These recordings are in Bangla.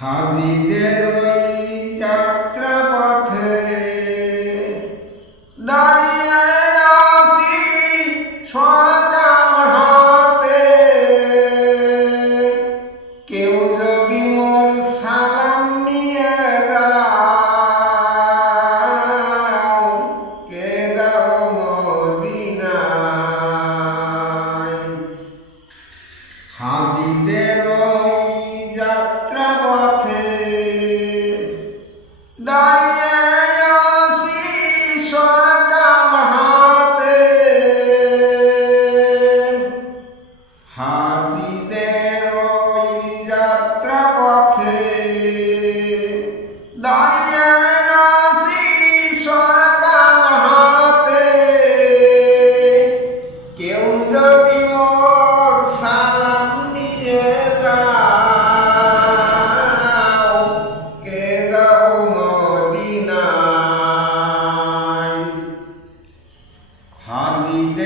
হাবিদের ওই যাত্রা পথে দাঁড়িয়ে আছি সকাল হাতে। কেউ যদি মোর সালাম নিয়ে দাও, কে দাও মদিনায়? হাবিদের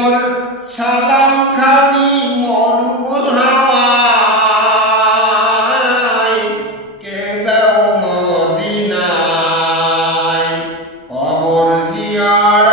মোর সালাম খানি মনগুল হাওয়ায় কে দাও মদিনায়? অমর দিয়ার